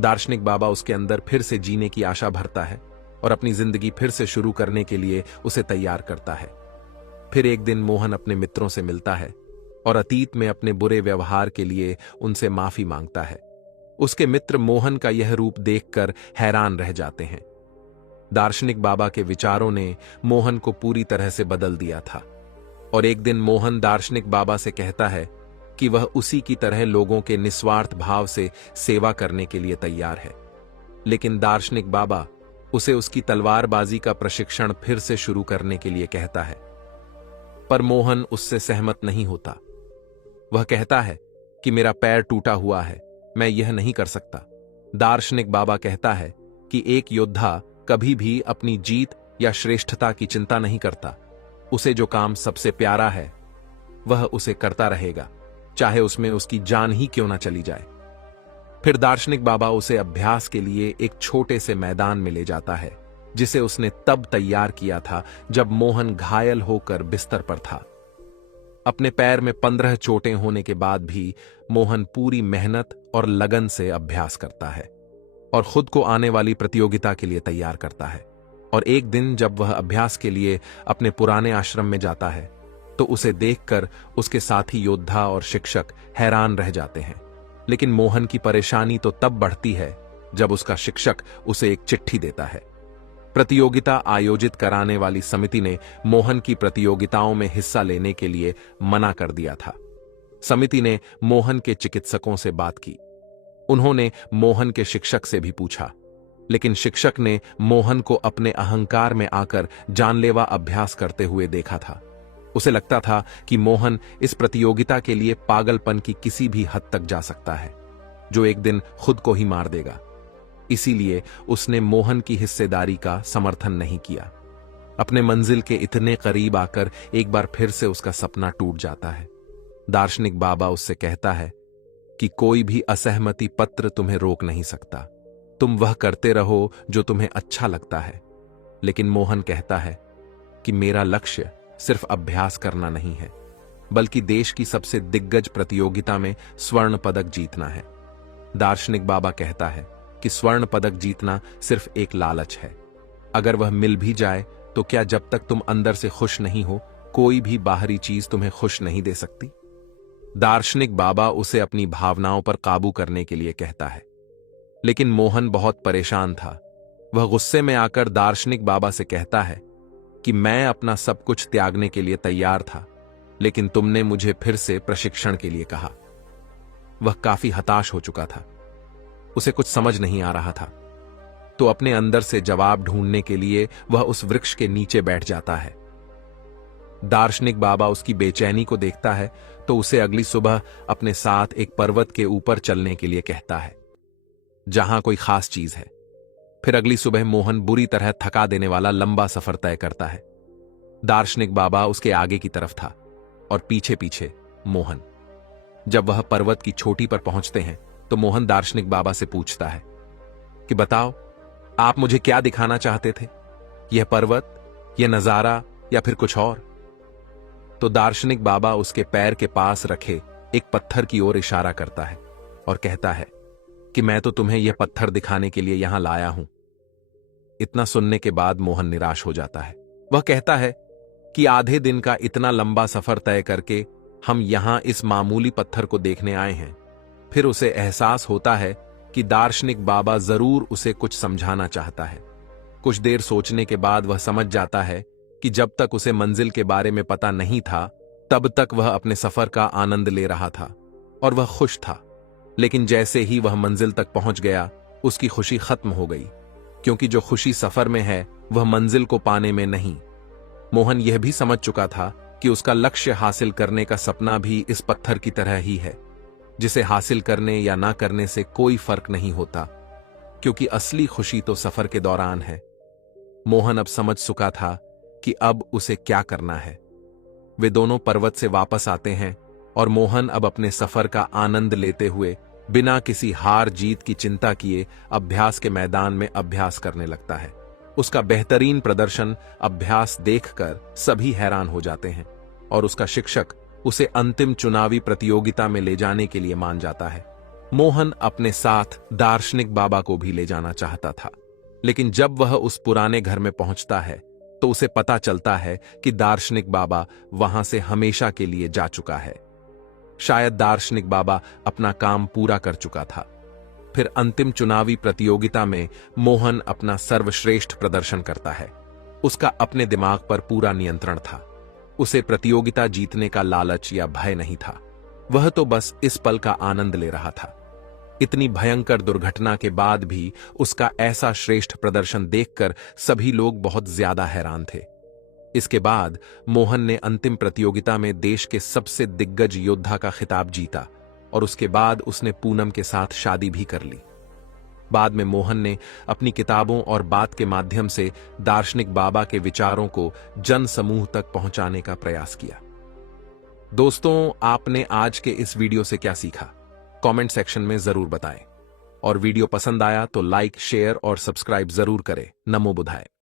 दार्शनिक बाबा उसके अंदर फिर से जीने की आशा भरता है और अपनी जिंदगी फिर से शुरू करने के लिए उसे तैयार करता है। फिर एक दिन मोहन अपने मित्रों से मिलता है और अतीत में अपने बुरे व्यवहार के लिए उनसे माफी मांगता है। उसके मित्र मोहन का यह रूप देखकर हैरान रह जाते हैं। दार्शनिक बाबा के विचारों ने मोहन को पूरी तरह से बदल दिया था और एक दिन मोहन दार्शनिक बाबा से कहता है कि वह उसी की तरह लोगों के निस्वार्थ भाव से सेवा करने के लिए तैयार है। लेकिन दार्शनिक बाबा उसे उसकी तलवारबाजी का प्रशिक्षण फिर से शुरू करने के लिए कहता है, पर मोहन उससे सहमत नहीं होता। वह कहता है कि मेरा पैर टूटा हुआ है, मैं यह नहीं कर सकता। दार्शनिक बाबा कहता है कि एक योद्धा कभी भी अपनी जीत या श्रेष्ठता की चिंता नहीं करता। उसे जो काम सबसे प्यारा है वह उसे करता रहेगा, चाहे उसमें उसकी जान ही क्यों ना चली जाए। फिर दार्शनिक बाबा उसे अभ्यास के लिए एक छोटे से मैदान में ले जाता है, जिसे उसने तब तैयार किया था जब मोहन घायल होकर बिस्तर पर था। अपने पैर में 15 चोटें होने के बाद भी मोहन पूरी मेहनत और लगन से अभ्यास करता है और खुद को आने वाली प्रतियोगिता के लिए तैयार करता है। और एक दिन जब वह अभ्यास के लिए अपने पुराने आश्रम में जाता है तो उसे देखकर उसके साथी योद्धा और शिक्षक हैरान रह जाते हैं। लेकिन मोहन की परेशानी तो तब बढ़ती है जब उसका शिक्षक उसे एक चिट्ठी देता है। प्रतियोगिता आयोजित कराने वाली समिति ने मोहन की प्रतियोगिताओं में हिस्सा लेने के लिए मना कर दिया था। समिति ने मोहन के चिकित्सकों से बात की। उन्होंने मोहन के शिक्षक से भी पूछा, लेकिन शिक्षक ने मोहन को अपने अहंकार में आकर जानलेवा अभ्यास करते हुए देखा था। उसे लगता था कि मोहन इस प्रतियोगिता के लिए पागलपन की किसी भी हद तक जा सकता है, जो एक दिन खुद को ही मार देगा। इसीलिए उसने मोहन की हिस्सेदारी का समर्थन नहीं किया। अपने मंजिल के इतने करीब आकर एक बार फिर से उसका सपना टूट जाता है। दार्शनिक बाबा उससे कहता है कि कोई भी असहमति पत्र तुम्हें रोक नहीं सकता, तुम वह करते रहो जो तुम्हें अच्छा लगता है। लेकिन मोहन कहता है कि मेरा लक्ष्य सिर्फ अभ्यास करना नहीं है, बल्कि देश की सबसे दिग्गज प्रतियोगिता में स्वर्ण पदक जीतना है। दार्शनिक बाबा कहता है कि स्वर्ण पदक जीतना सिर्फ एक लालच है। अगर वह मिल भी जाए तो क्या जब तक तुम अंदर से खुश नहीं हो, कोई भी बाहरी चीज तुम्हें खुश नहीं दे सकती। दार्शनिक बाबा उसे अपनी भावनाओं पर काबू करने के लिए कहता है, लेकिन मोहन बहुत परेशान था। वह गुस्से में आकर दार्शनिक बाबा से कहता है कि मैं अपना सब कुछ त्यागने के लिए तैयार था, लेकिन तुमने मुझे फिर से प्रशिक्षण के लिए कहा। वह काफी हताश हो चुका था, उसे कुछ समझ नहीं आ रहा था, तो अपने अंदर से जवाब ढूंढने के लिए वह उस वृक्ष के नीचे बैठ जाता है। दार्शनिक बाबा उसकी बेचैनी को देखता है तो उसे अगली सुबह अपने साथ एक पर्वत के ऊपर चलने के लिए कहता है, जहां कोई खास चीज है। फिर अगली सुबह मोहन बुरी तरह थका देने वाला लंबा सफर तय करता है। दार्शनिक बाबा उसके आगे की तरफ था और पीछे पीछे मोहन। जब वह पर्वत की चोटी पर पहुंचते हैं तो मोहन दार्शनिक बाबा से पूछता है कि बताओ, आप मुझे क्या दिखाना चाहते थे? यह पर्वत, यह नजारा या फिर कुछ और? तो दार्शनिक बाबा उसके पैर के पास रखे एक पत्थर की ओर इशारा करता है और कहता है कि मैं तो तुम्हें यह पत्थर दिखाने के लिए यहां लाया हूं। इतना सुनने के बाद मोहन निराश हो जाता है। वह कहता है कि आधे दिन का इतना लंबा सफर तय करके हम यहां इस मामूली पत्थर को देखने आए हैं। फिर उसे एहसास होता है कि दार्शनिक बाबा जरूर उसे कुछ समझाना चाहता है। कुछ देर सोचने के बाद वह समझ जाता है कि जब तक उसे मंजिल के बारे में पता नहीं था, तब तक वह अपने सफर का आनंद ले रहा था और वह खुश था। लेकिन जैसे ही वह मंजिल तक पहुंच गया, उसकी खुशी खत्म हो गई, क्योंकि जो खुशी सफर में है वह मंजिल को पाने में नहीं। मोहन यह भी समझ चुका था कि उसका लक्ष्य हासिल करने का सपना भी इस पत्थर की तरह ही है, जिसे हासिल करने या ना करने से कोई फर्क नहीं होता, क्योंकि असली खुशी तो सफर के दौरान है। मोहन अब समझ चुका था कि अब उसे क्या करना है। वे दोनों पर्वत से वापस आते हैं और मोहन अब अपने सफर का आनंद लेते हुए बिना किसी हार जीत की चिंता किए अभ्यास के मैदान में अभ्यास करने लगता है। उसका बेहतरीन प्रदर्शन अभ्यास देखकर सभी हैरान हो जाते हैं और उसका शिक्षक उसे अंतिम चुनावी प्रतियोगिता में ले जाने के लिए मान जाता है। मोहन अपने साथ दार्शनिक बाबा को भी ले जाना चाहता था, लेकिन जब वह उस पुराने घर में पहुंचता है तो उसे पता चलता है कि दार्शनिक बाबा वहां से हमेशा के लिए जा चुका है। शायद दार्शनिक बाबा अपना काम पूरा कर चुका था। फिर अंतिम चुनावी प्रतियोगिता में मोहन अपना सर्वश्रेष्ठ प्रदर्शन करता है। उसका अपने दिमाग पर पूरा नियंत्रण था। उसे प्रतियोगिता जीतने का लालच या भय नहीं था। वह तो बस इस पल का आनंद ले रहा था। इतनी भयंकर दुर्घटना के बाद भी उसका ऐसा श्रेष्ठ प्रदर्शन देखकर सभी लोग बहुत ज्यादा हैरान थे। इसके बाद मोहन ने अंतिम प्रतियोगिता में देश के सबसे दिग्गज योद्धा का खिताब जीता और उसके बाद उसने पूनम के साथ शादी भी कर ली। बाद में मोहन ने अपनी किताबों और बात के माध्यम से दार्शनिक बाबा के विचारों को जन समूह तक पहुंचाने का प्रयास किया। दोस्तों, आपने आज के इस वीडियो से क्या सीखा? कमेंट सेक्शन में जरूर बताएं और वीडियो पसंद आया तो लाइक, शेयर और सब्सक्राइब जरूर करें। नमो बुद्धाय।